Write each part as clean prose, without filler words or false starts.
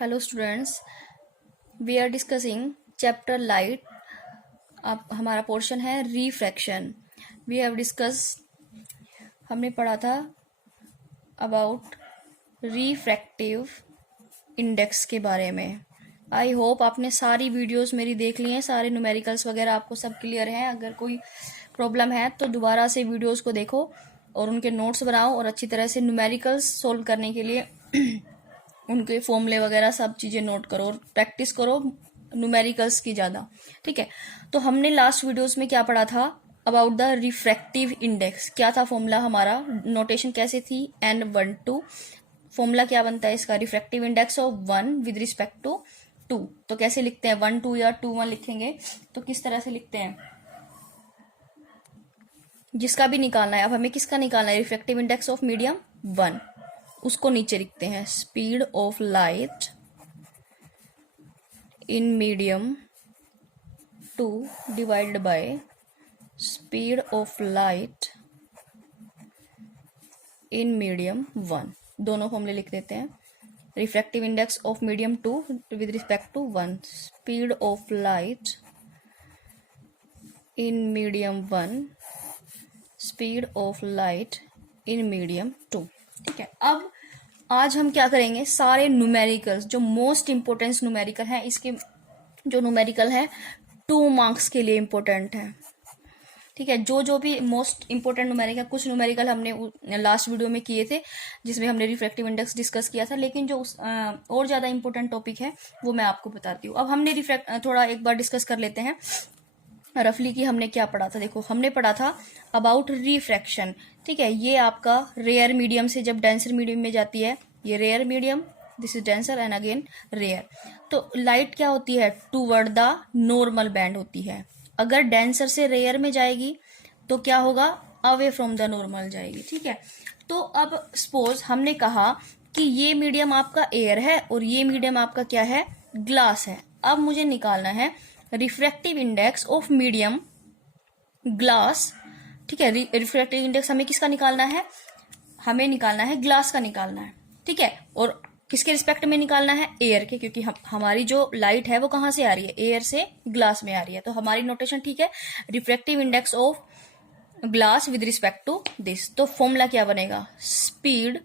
Hello students, we are discussing chapter light. अब हमारा portion है रिफ्रैक्शन। वी हैव डिस्कस, हमने पढ़ा था अबाउट रिफ्रैक्टिव इंडेक्स के बारे में। आई होप आपने सारी वीडियोस मेरी देख ली हैं, सारे न्यूमेरिकल्स वगैरह आपको सब क्लियर हैं। अगर कोई प्रॉब्लम है तो दोबारा से वीडियोस को देखो और उनके नोट्स बनाओ और अच्छी तरह से न्यूमेरिकल्स सोल्व करने के लिए उनके फॉर्मूले वगैरह सब चीजें नोट करो और प्रैक्टिस करो न्यूमेरिकल्स की ज्यादा। ठीक है, तो हमने लास्ट वीडियोस में क्या पढ़ा था अबाउट द रिफ्रैक्टिव इंडेक्स। क्या था फॉर्मूला हमारा, नोटेशन कैसे थी, N12। फॉर्मूला क्या बनता है इसका, refractive index of 1 with respect to 2। तो कैसे लिखते हैं, 1 2 या 2 1 लिखेंगे तो किस तरह से लिखते हैं, जिसका भी निकालना है। अब हमें किसका निकालना है, रिफ्रैक्टिव इंडेक्स ऑफ मीडियम 1, उसको नीचे लिखते हैं। Speed of light in medium 2 divided by speed of light in medium 1। दोनों फॉर्मूले लिख देते हैं। Refractive index of medium 2 with respect to 1, speed of light in medium 1, speed of light in medium 2। ठीक है, अब आज हम क्या करेंगे, सारे न्यूमेरिकल्स जो मोस्ट इंपोर्टेंट न्यूमेरिकल हैं, इसके जो न्यूमेरिकल है 2 मार्क्स के लिए इंपॉर्टेंट है। ठीक है, जो भी मोस्ट इंपोर्टेंट न्यूमेरिकल, कुछ न्यूमेरिकल हमने लास्ट वीडियो में किए थे जिसमें हमने रिफ्रैक्टिव इंडेक्स डिस्कस किया था, लेकिन जो और ज्यादा इंपॉर्टेंट टॉपिक है वो मैं आपको बताती हूँ। अब हमने थोड़ा एक बार डिस्कस कर लेते हैं रफली कि हमने क्या पढ़ा था। देखो, हमने पढ़ा था अबाउट रिफ्रैक्शन। ठीक है, ये आपका रेयर मीडियम से जब डेंसर मीडियम में जाती है, ये rare medium, this is denser and again rare. तो लाइट क्या होती है, टूवर्ड द नॉर्मल बैंड होती है। अगर डेंसर से रेयर में जाएगी तो क्या होगा, अवे फ्रॉम द नॉर्मल जाएगी। ठीक है, तो अब सपोज हमने कहा कि ये मीडियम आपका एयर है और ये मीडियम आपका क्या है, ग्लास है। अब मुझे निकालना है refractive index of medium glass. ठीक है, रिफ्रैक्टिव इंडेक्स हमें किसका निकालना है, हमें निकालना है ग्लास का निकालना है। ठीक है, और किसके रिस्पेक्ट में निकालना है, एयर के, क्योंकि हमारी जो लाइट है वो कहां से आ रही है, एयर से ग्लास में आ रही है। तो हमारी नोटेशन ठीक है, refractive index of glass with respect to this. तो फॉर्मूला क्या बनेगा, speed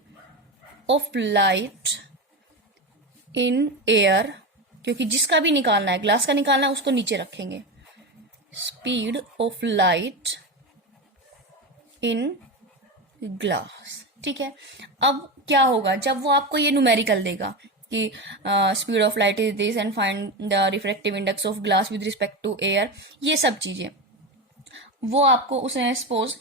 of light in air, क्योंकि जिसका भी निकालना है, ग्लास का निकालना है, उसको नीचे रखेंगे। Speed of light in glass. ठीक है, अब क्या होगा, जब वो आपको ये न्यूमेरिकल देगा कि speed of light is this and find the refractive index of glass with respect to air, ये सब चीजें वो आपको उसने सपोज,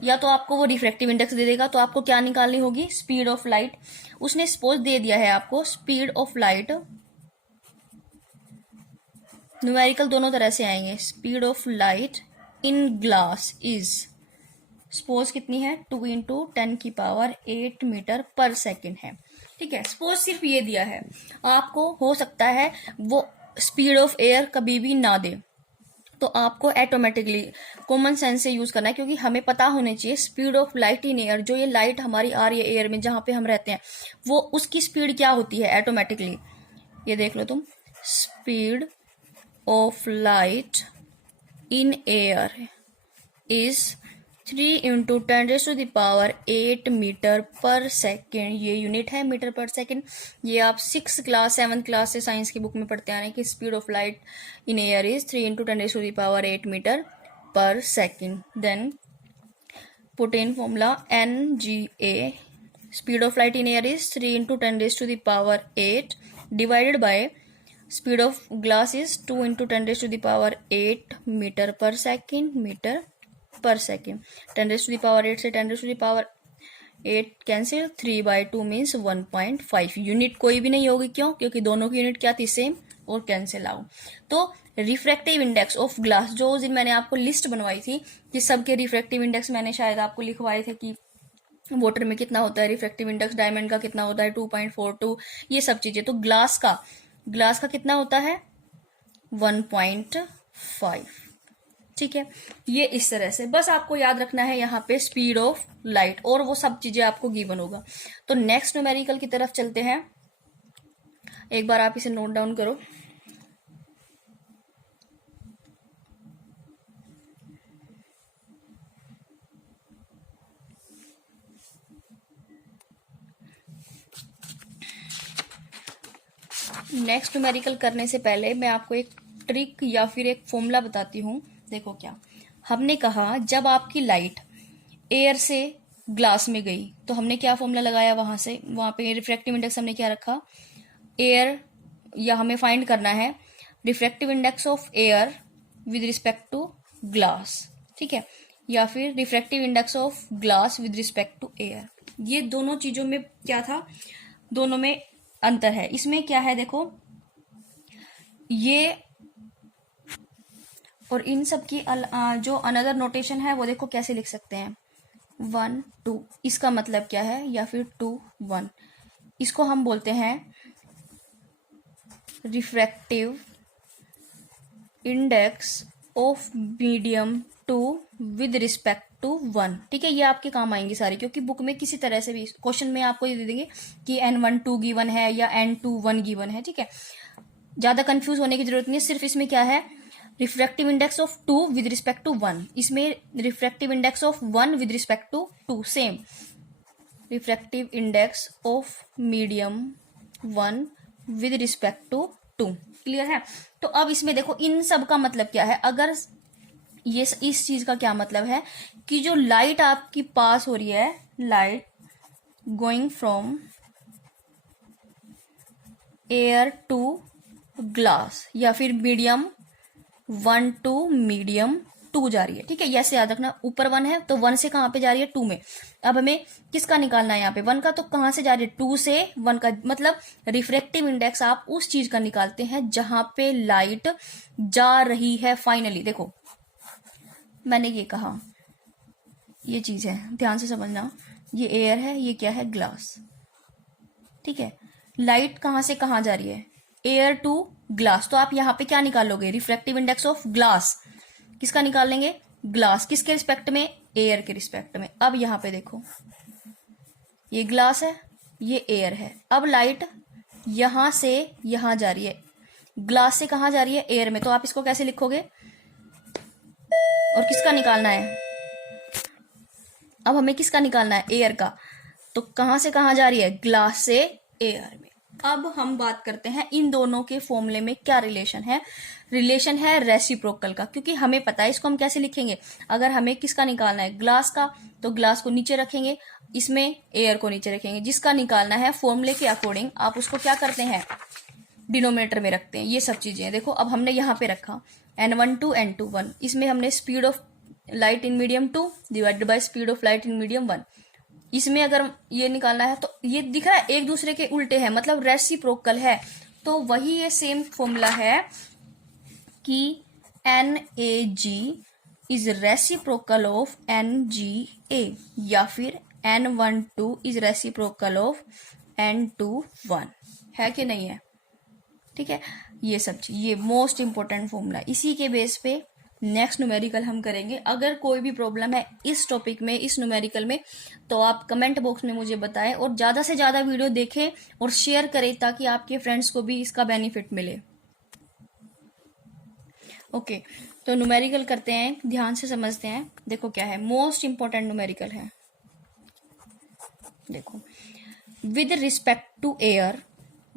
या तो आपको वो रिफ्रैक्टिव इंडेक्स दे देगा तो आपको क्या निकालनी होगी, स्पीड ऑफ लाइट। उसने सपोज दे दिया है आपको स्पीड ऑफ लाइट, न्यूमेरिकल दोनों तरह से आएंगे। Speed of light in glass is suppose कितनी है, 2 इंटू 10⁸ मीटर पर सेकेंड है। ठीक है, सपोज सिर्फ ये दिया है, आपको हो सकता है वो स्पीड ऑफ एयर कभी भी ना दे, तो आपको ऑटोमेटिकली कॉमन सेंस से यूज करना है, क्योंकि हमें पता होने चाहिए speed of light in air, जो ये लाइट हमारी आ रही है एयर में जहां पे हम रहते हैं, वो उसकी स्पीड क्या होती है ऑटोमेटिकली। ये देख लो तुम, speed of light in air is 3 into 10⁸ metre per second. ये यूनिट है मीटर पर सेकेंड। ये आप 6 क्लास 7 क्लास से साइंस की बुक में पढ़ते आ रहे हैं कि speed of light in air is 3 into 10⁸ metre per second. Then put in formula NGA, speed of light in air is 3 into 10⁸ divided by speed of glass is 2 into 10⁸ metre per second, metre per second. 10⁸ से 10⁸ cancel, 3/2 means 1.5। Unit कोई भी नहीं होगी, क्यों, क्योंकि दोनों की unit क्या थी, सेम, और कैंसिल आउट। तो रिफ्रैक्टिव इंडेक्स ऑफ ग्लास, जो उस दिन मैंने आपको लिस्ट बनवाई थी कि सबके रिफ्रैक्टिव इंडेक्स मैंने शायद आपको लिखवाए थे कि वाटर में कितना होता है रिफ्रैक्टिव इंडेक्स, डायमंड का कितना होता है 2.42, ये सब चीजें। तो ग्लास का कितना होता है 1.5। ठीक है, ये इस तरह से बस आपको याद रखना है यहाँ पे स्पीड ऑफ लाइट, और वो सब चीजें आपको गिवन होगा। तो नेक्स्ट न्यूमेरिकल की तरफ चलते हैं, एक बार आप इसे नोट डाउन करो। नेक्स्ट न्यूमेरिकल करने से पहले मैं आपको एक ट्रिक या फिर एक फॉर्मूला बताती हूँ। देखो क्या हमने कहा, जब आपकी लाइट एयर से ग्लास में गई तो हमने क्या फॉर्मूला लगाया, वहां पे रिफ्रैक्टिव इंडेक्स हमने क्या रखा, एयर, या हमें फाइंड करना है refractive index of air with respect to glass, ठीक है, या फिर refractive index of glass with respect to air. ये दोनों चीजों में क्या था, दोनों में अंतर है। इसमें क्या है देखो, ये और इन सब की जो अनदर नोटेशन है वो देखो कैसे लिख सकते हैं, 1 2, इसका मतलब क्या है, या फिर 2 1, इसको हम बोलते हैं refractive index of medium 2 with respect to 1, ठीक है। ये आपके काम आएंगी सारी, क्योंकि बुक में किसी तरह से भी क्वेश्चन में आपको ये दे देंगे कि n1 2 गिवन है या n2 1 गिवन है, ठीक है। ज्यादा कंफ्यूज होने की जरूरत नहीं है, सिर्फ इसमें क्या है, refractive index of 2 with respect to 1, इसमें refractive index of 1 with respect to 2, same refractive index of medium 1 with respect to 2, clear है। तो अब इसमें देखो इन सब का मतलब क्या है, अगर ये इस चीज का क्या मतलब है कि जो लाइट आपकी पास हो रही है, light going from air to glass या फिर मीडियम 1 टू मीडियम 2 जा रही है, ठीक है। ऐसे याद रखना, ऊपर 1 है तो 1 से कहां पे जा रही है, 2 में। अब हमें किसका निकालना है यहाँ पे, 1 का, तो कहां से जा रही है, 2 से 1 का, मतलब रिफ्रैक्टिव इंडेक्स आप उस चीज का निकालते हैं जहां पे लाइट जा रही है। फाइनली देखो मैंने ये कहा, ये चीज है, ध्यान से समझना, ये एयर है, ये क्या है, ग्लास, ठीक है। लाइट कहां से कहां जा रही है, एयर टू ग्लास, तो आप यहाँ पे क्या निकालोगे, रिफ्रैक्टिव इंडेक्स ऑफ ग्लास, किसका निकाल लेंगे, ग्लास, किसके रिस्पेक्ट में, एयर के रिस्पेक्ट में। अब यहाँ पे देखो, ये ग्लास है, ये एयर है, अब लाइट यहां से यहां जा रही है, ग्लास से कहां जा रही है, एयर में, तो आप इसको कैसे लिखोगे, और किसका निकालना है, अब हमें किसका निकालना है, एयर का, तो कहां से कहां जा रही है, ग्लास से एयर में। अब हम बात करते हैं इन दोनों के फॉर्मूले में क्या रिलेशन है, रिलेशन है रेसिप्रोकल का, क्योंकि हमें पता है इसको हम कैसे लिखेंगे। अगर हमें किसका निकालना है, ग्लास का, तो ग्लास को नीचे रखेंगे, इसमें एयर को नीचे रखेंगे, जिसका निकालना है फॉर्मूले के अकॉर्डिंग आप उसको क्या करते हैं, डिनोमिनेटर में रखते हैं। ये सब चीजें देखो, अब हमने यहाँ पे रखा n1 2 n2 1, इसमें हमने speed of light in medium 2 divided by speed of light in medium 1, इसमें अगर ये निकालना है तो ये दिख रहा है एक दूसरे के उल्टे है, मतलब रेसिप्रोकल है। तो वही ये सेम फॉर्मूला है कि NAG is reciprocal of NGA, या फिर N12 is reciprocal of N21, है कि नहीं है, ठीक है। ये सब चीज, ये मोस्ट इंपोर्टेंट फॉर्मूला, इसी के बेस पे नेक्स्ट न्यूमेरिकल हम करेंगे। अगर कोई भी प्रॉब्लम है इस टॉपिक में, इस न्यूमेरिकल में, तो आप कमेंट बॉक्स में मुझे बताएं, और ज्यादा से ज्यादा वीडियो देखें और शेयर करें ताकि आपके फ्रेंड्स को भी इसका बेनिफिट मिले। ओके, तो न्यूमेरिकल करते हैं, ध्यान से समझते हैं। देखो क्या है, मोस्ट इंपोर्टेंट न्यूमेरिकल है, देखो, with respect to air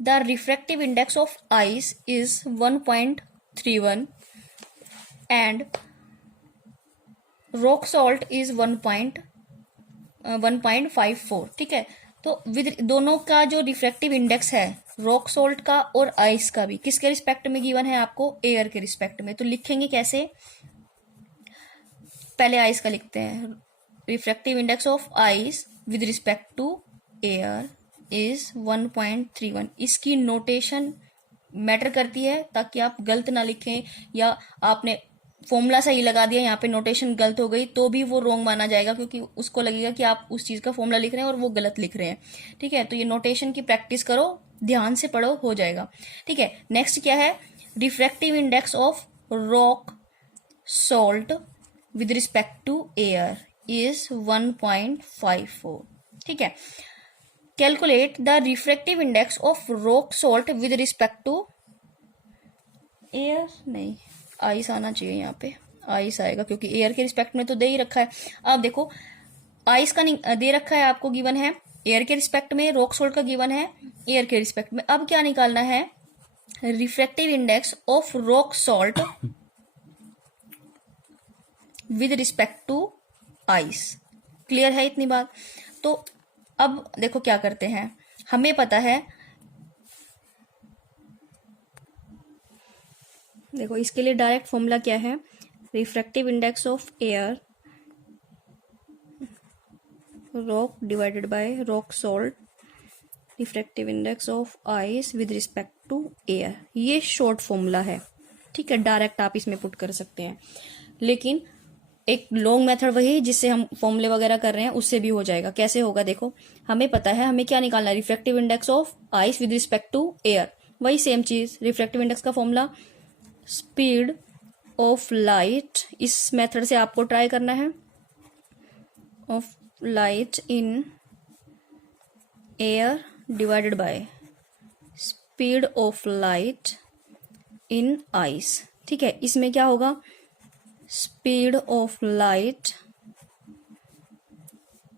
the refractive index of ice is 1.31 and rock salt is 1.54, ठीक है। तो विद दोनों का जो रिफ्रैक्टिव इंडेक्स है, रॉक सॉल्ट का और आइस का भी, किसके रिस्पेक्ट में गिवन है आपको, एयर के रिस्पेक्ट में। तो लिखेंगे कैसे, पहले आइस का लिखते हैं, refractive index of ice with respect to air is 1.31। इसकी नोटेशन मैटर करती है, ताकि आप गलत ना लिखें, या आपने फॉर्मूला सही लगा दिया, यहाँ पे नोटेशन गलत हो गई तो भी वो रॉन्ग माना जाएगा, क्योंकि उसको लगेगा कि आप उस चीज का फॉर्मूला लिख रहे हैं और वो गलत लिख रहे हैं, ठीक है। तो ये नोटेशन की प्रैक्टिस करो, ध्यान से पढ़ो, हो जाएगा, ठीक है। नेक्स्ट क्या है, refractive index of rock salt with respect to air is 1.54. ठीक है. Calculate the refractive index of rock salt with respect to air. नहीं, आइस आना चाहिए यहाँ पे, आइस आएगा क्योंकि एयर के रिस्पेक्ट में तो दे ही रखा है. अब देखो आइस का दे रखा है आपको, गिवन है एयर के रिस्पेक्ट में, रॉक सोल्ट का गिवन है एयर के रिस्पेक्ट में. अब क्या निकालना है? Refractive index of rock salt with respect to ice. Clear है इतनी बात? तो अब देखो क्या करते हैं, हमें पता है, देखो इसके लिए डायरेक्ट फॉर्मूला क्या है? Refractive index of air rock divided by rock salt refractive index of ice with respect to air. ये शॉर्ट फॉर्मूला है. ठीक है, डायरेक्ट आप इसमें पुट कर सकते हैं, लेकिन एक लॉन्ग मेथड वही जिससे हम फॉर्मूले वगैरह कर रहे हैं उससे भी हो जाएगा. कैसे होगा? देखो हमें पता है हमें क्या निकालना है, refractive index of ice with respect to air. वही सेम चीज, रिफ्रैक्टिव इंडेक्स का फॉर्मूला स्पीड ऑफ लाइट. इस मेथड से आपको ट्राई करना है, of light in air divided by speed of light in ice. ठीक है, इसमें क्या होगा? Speed of light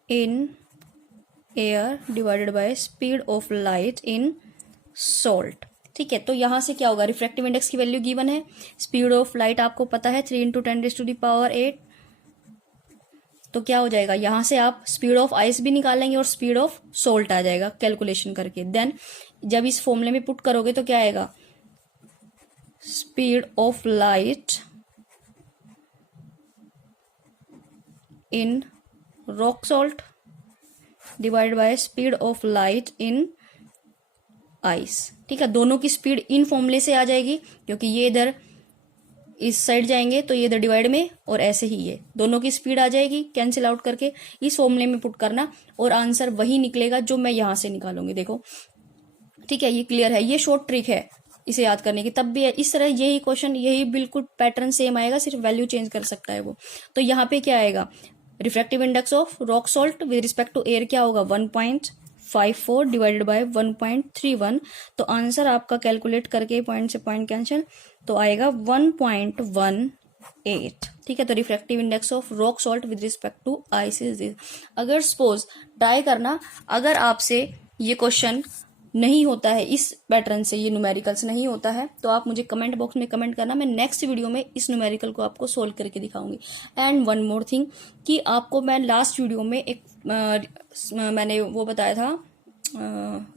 in air divided by speed of light in salt. ठीक है, तो यहां से क्या होगा? रिफ्रैक्टिव इंडेक्स की वैल्यू गिवन है, स्पीड ऑफ लाइट आपको पता है 3 × 10⁸ तो क्या हो जाएगा? यहां से आप स्पीड ऑफ आइस भी निकालेंगे और स्पीड ऑफ सॉल्ट आ जाएगा कैलकुलेशन करके. देन जब इस फॉर्मूले में पुट करोगे तो क्या आएगा? Speed of light in rock salt divide by speed of light in ice. ठीक है, दोनों की स्पीड इन फॉर्मूले से आ जाएगी क्योंकि ये इधर इस साइड जाएंगे तो ये इधर डिवाइड में, और ऐसे ही ये दोनों की स्पीड आ जाएगी कैंसिल आउट करके. इस फॉर्मूले में पुट करना और आंसर वही निकलेगा जो मैं यहां से निकालूंगी. देखो ठीक है, ये क्लियर है. ये शॉर्ट ट्रिक है इसे याद करने की. तब भी है इस तरह, यही क्वेश्चन यही बिल्कुल पैटर्न सेम आएगा, सिर्फ वैल्यू चेंज कर सकता है वो. तो यहाँ पे क्या आएगा? Refractive index of rock salt with respect to air क्या होगा? 1.54 डिवाइडेड बाय 1.31. तो आंसर आपका कैलकुलेट करके पॉइंट से पॉइंट कैंसिल तो आएगा 1.18. ठीक है, तो refractive index of rock salt with respect to ice is this. अगर सपोज ट्राई करना, अगर आपसे ये क्वेश्चन नहीं होता है इस पैटर्न से, ये न्यूमेरिकल्स नहीं होता है, तो आप मुझे कमेंट बॉक्स में कमेंट करना. मैं नेक्स्ट वीडियो में इस न्यूमेरिकल को आपको सोल्व करके दिखाऊंगी. एंड वन मोर थिंग कि आपको मैं लास्ट वीडियो में एक मैंने वो बताया था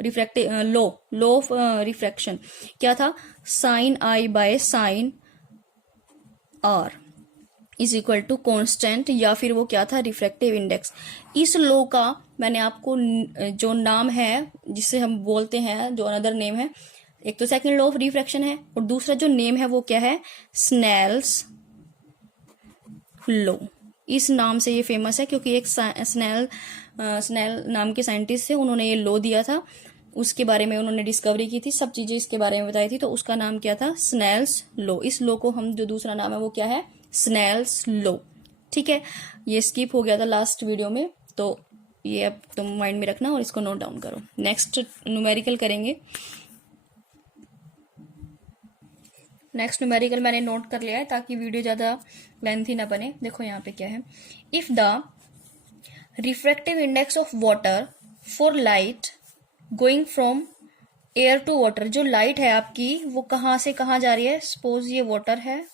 रिफ्रैक्टिव लो ऑफ रिफ्रैक्शन. क्या था? Sine i by sine r is equal to constant, या फिर वो क्या था? Refractive index. इस लो का मैंने आपको जो नाम है जिसे हम बोलते हैं, जो अनदर नेम है, एक तो सेकंड लॉ ऑफ रिफ्रैक्शन है और दूसरा जो नेम है वो क्या है? Snell's law. इस नाम से ये फेमस है क्योंकि एक स्नेल नाम के साइंटिस्ट थे, उन्होंने ये लॉ दिया था, उसके बारे में उन्होंने डिस्कवरी की थी, सब चीजें इसके बारे में बताई थी, तो उसका नाम क्या था? Snell's law. इस लॉ को हम जो दूसरा नाम है वो क्या है? Snell's law. ठीक है, ये स्किप हो गया था लास्ट वीडियो में, तो ये अब तुम माइंड में रखना और इसको नोट डाउन करो. नेक्स्ट न्यूमेरिकल करेंगे. नेक्स्ट न्यूमेरिकल मैंने नोट कर लिया है ताकि वीडियो ज्यादा लेंथी ना बने. देखो यहाँ पे क्या है? If the refractive index of water for light going from air to water, जो लाइट है आपकी वो कहाँ से कहाँ जा रही है? सपोज ये वाटर है,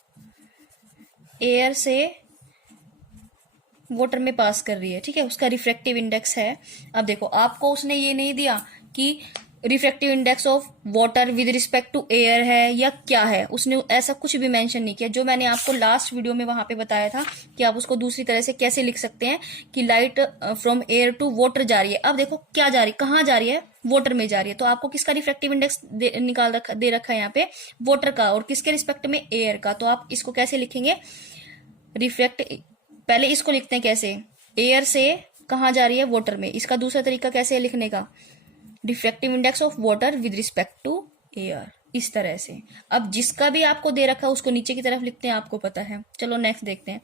एयर से वाटर में पास कर रही है. ठीक है, उसका रिफ्रैक्टिव इंडेक्स है. अब देखो आपको उसने ये नहीं दिया कि refractive index of water with respect to air है या क्या है, उसने ऐसा कुछ भी मेंशन नहीं किया. जो मैंने आपको लास्ट वीडियो में वहां पे बताया था कि आप उसको दूसरी तरह से कैसे लिख सकते हैं कि light from air to water जा रही है. अब देखो क्या जा रही है, कहाँ जा रही है? वाटर में जा रही है. तो आपको किसका रिफ्रैक्टिव इंडेक्स दे रखा है यहाँ पे? वाटर का. और किसके रिस्पेक्ट में? एयर का. तो आप इसको कैसे लिखेंगे? पहले इसको लिखते हैं कैसे? एयर से कहाँ जा रही है? वाटर में. इसका दूसरा तरीका कैसे है लिखने का? Refractive index of water with respect to air. इस तरह से। अब जिसका भी आपको दे रखा है उसको नीचे की तरफ लिखते हैं, आपको पता है। चलो नेक्स्ट देखते हैं।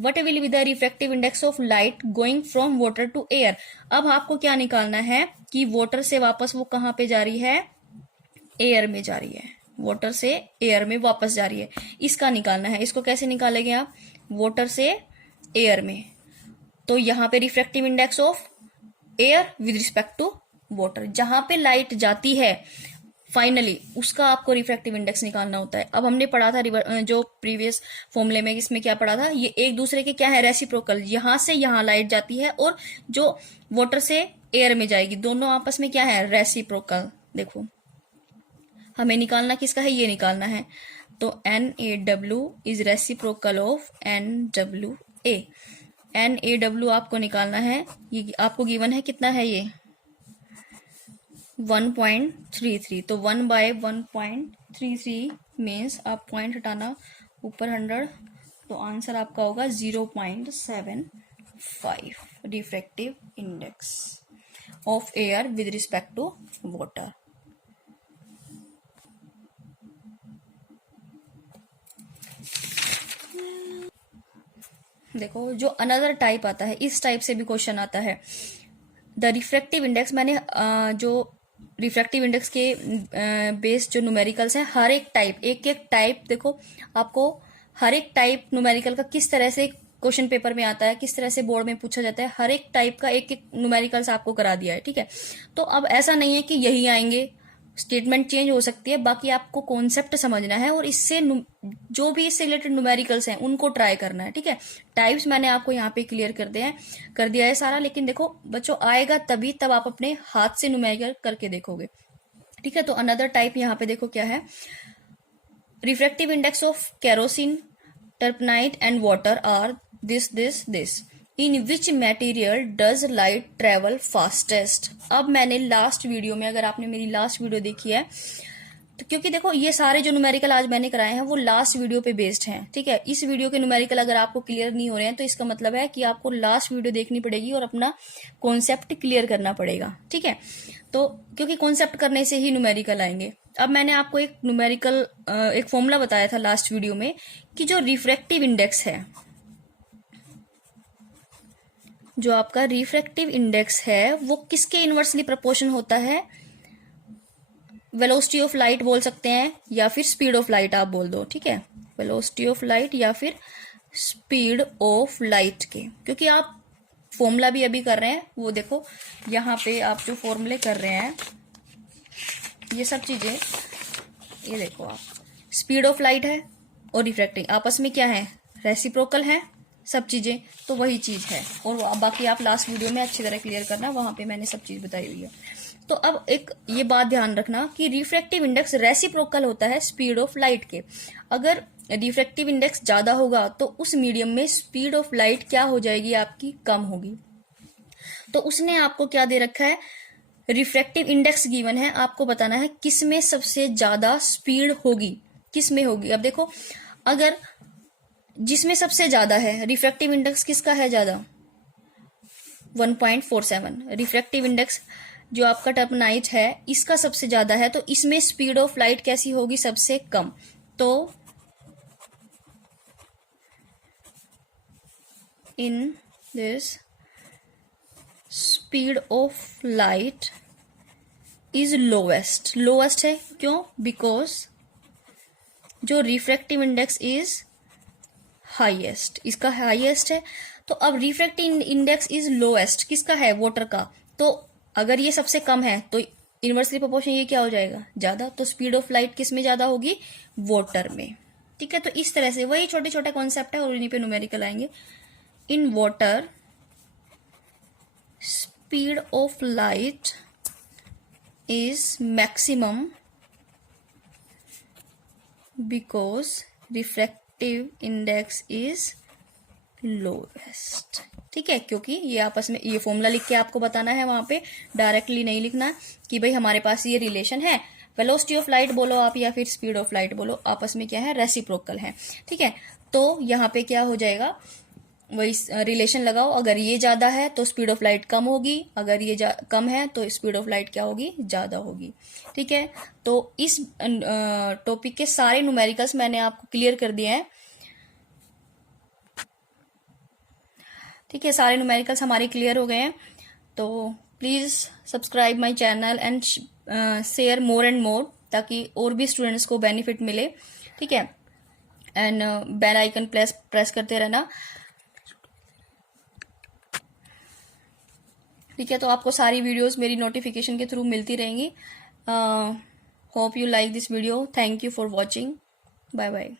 What will be the refractive index of light going from water to air. अब आपको क्या निकालना है कि वाटर से वापस वो कहाँ पे जा रही है, एयर में जा रही है, वाटर से एयर में वापस जा रही है, इसका निकालना है। इसको कैसे निकालेंगे आप, वाटर से एयर में, तो यहाँ पे refractive index of air with respect to water, जहां पे लाइट जाती है फाइनली उसका आपको रिफ्रैक्टिव इंडेक्स निकालना होता है। अब हमने पढ़ा था जो प्रीवियस फॉर्मूले में, इसमें क्या पढ़ा था, ये एक दूसरे के क्या है, रेसिप्रोकल, यहां से यहां लाइट जाती है और जो वाटर से एयर में जाएगी, दोनों आपस में क्या है, रेसिप्रोकल। देखो हमें निकालना किसका है, ये निकालना है। तो NaW is reciprocal of NWA। NaW आपको निकालना है, ये आपको गिवन है, कितना है ये 1.33, तो 1/1.33 मीन्स आप पॉइंट हटाना ऊपर 100, तो आंसर आपका होगा 0.75 refractive index of air with respect to water. देखो जो अनदर टाइप आता है, इस टाइप से भी क्वेश्चन आता है। द रिफ्रैक्टिव इंडेक्स, मैंने जो रिफ्रैक्टिव इंडेक्स के बेस जो न्यूमेरिकल्स हैं, हर एक टाइप, एक एक टाइप देखो आपको, हर एक टाइप न्यूमेरिकल का किस तरह से क्वेश्चन पेपर में आता है, किस तरह से बोर्ड में पूछा जाता है, हर एक टाइप का एक एक न्यूमेरिकल्स आपको करा दिया है, ठीक है। तो अब ऐसा नहीं है कि यही आएंगे, स्टेटमेंट चेंज हो सकती है, बाकी आपको कॉन्सेप्ट समझना है और इससे जो भी इससे रिलेटेड न्यूमेरिकल्स हैं उनको ट्राई करना है, ठीक है। टाइप्स मैंने आपको यहाँ पे क्लियर कर दिया है सारा, लेकिन देखो बच्चों आएगा तभी, तब आप अपने हाथ से न्यूमेरिकल करके देखोगे, ठीक है। तो अनदर टाइप यहाँ पे देखो क्या है, refractive index of kerosene, turpentine and water are this in which material does light travel fastest. अब मैंने लास्ट वीडियो में, अगर आपने मेरी लास्ट वीडियो देखी है तो, क्योंकि देखो ये सारे जो न्यूमेरिकल आज मैंने कराए हैं वो लास्ट वीडियो पे बेस्ड हैं, ठीक है। इस वीडियो के न्यूमेरिकल अगर आपको क्लियर नहीं हो रहे हैं तो इसका मतलब है कि आपको लास्ट वीडियो देखनी पड़ेगी और अपना कॉन्सेप्ट क्लियर करना पड़ेगा, ठीक है। तो क्योंकि कॉन्सेप्ट करने से ही न्यूमेरिकल आएंगे। अब मैंने आपको एक न्यूमेरिकल एक फॉर्मूला बताया था लास्ट वीडियो में कि जो रिफ्रैक्टिव इंडेक्स है, जो आपका रिफ्रैक्टिव इंडेक्स है वो किसके इनवर्सली प्रोपोर्शन होता है, वेलोसिटी ऑफ लाइट बोल सकते हैं या फिर स्पीड ऑफ लाइट आप बोल दो, ठीक है। वेलोसिटी ऑफ लाइट या फिर स्पीड ऑफ लाइट के, क्योंकि आप फॉर्मूला भी अभी कर रहे हैं, वो देखो यहाँ पे आप जो फॉर्मूले कर रहे हैं ये सब चीजें, ये देखो आप, स्पीड ऑफ लाइट है और रिफ्रैक्टिंग आपस में क्या है, रेसिप्रोकल है, सब चीजें, तो वही चीज है। और बाकी आप लास्ट वीडियो में अच्छी तरह क्लियर करना, वहां पे मैंने सब चीज बताई हुई है। तो अब एक ये बात ध्यान रखना कि रिफ्रैक्टिव इंडेक्स रेसिप्रोकल होता है स्पीड ऑफ लाइट के। अगर रिफ्रैक्टिव इंडेक्स ज्यादा होगा तो उस मीडियम में स्पीड ऑफ लाइट क्या हो जाएगी, आपकी कम होगी। तो उसने आपको क्या दे रखा है, रिफ्रैक्टिव इंडेक्स गिवन है, आपको बताना है किस में सबसे ज्यादा स्पीड होगी, किस में होगी। अब देखो अगर जिसमें सबसे ज्यादा है, रिफ्रैक्टिव इंडेक्स किसका है ज्यादा, 1.47। रिफ्रैक्टिव इंडेक्स जो आपका टर्पनाइट है इसका सबसे ज्यादा है, तो इसमें स्पीड ऑफ लाइट कैसी होगी, सबसे कम। तो in this speed of light is lowest, lowest है क्यों, बिकॉज जो रिफ्रैक्टिव इंडेक्स इज हाईएस्ट, इसका हाईएस्ट है। तो अब रिफ्रैक्टिव इंडेक्स इज लोएस्ट किसका है, वाटर का। तो अगर ये सबसे कम है तो इनवर्सली प्रोपोर्शन ये क्या हो जाएगा, ज्यादा। तो स्पीड ऑफ लाइट किस में ज्यादा होगी, वाटर में, ठीक है। तो इस तरह से वही छोटे छोटे कॉन्सेप्ट है और इन्हीं पे न्यूमेरिकल आएंगे। In water speed of light is maximum because refractive index is lowest, ठीक है। क्योंकि ये आपस में ये फॉर्मूला लिख के आपको बताना है, वहां पे डायरेक्टली नहीं लिखना कि भाई हमारे पास ये रिलेशन है, वेलोसिटी ऑफ लाइट बोलो आप या फिर स्पीड ऑफ लाइट बोलो, आपस में क्या है, रेसिप्रोकल है, ठीक है। तो यहाँ पे क्या हो जाएगा, वही रिलेशन लगाओ, अगर ये ज़्यादा है तो स्पीड ऑफ लाइट कम होगी, अगर ये कम है तो स्पीड ऑफ लाइट क्या होगी, ज़्यादा होगी। ठीक है, तो इस टॉपिक के सारे न्यूमेरिकल्स मैंने आपको क्लियर कर दिए हैं। ठीक है, सारे न्यूमेरिकल्स हमारे क्लियर हो गए हैं। तो please subscribe my channel and share more and more, ताकि और भी स्टूडेंट्स को बेनिफिट मिले। ठीक है, एंड बेल आइकन प्रेस करते रहना। ठीक है, तो आपको सारी वीडियोस मेरी नोटिफिकेशन के थ्रू मिलती रहेंगी। Hope you like this video. Thank you for watching. Bye bye.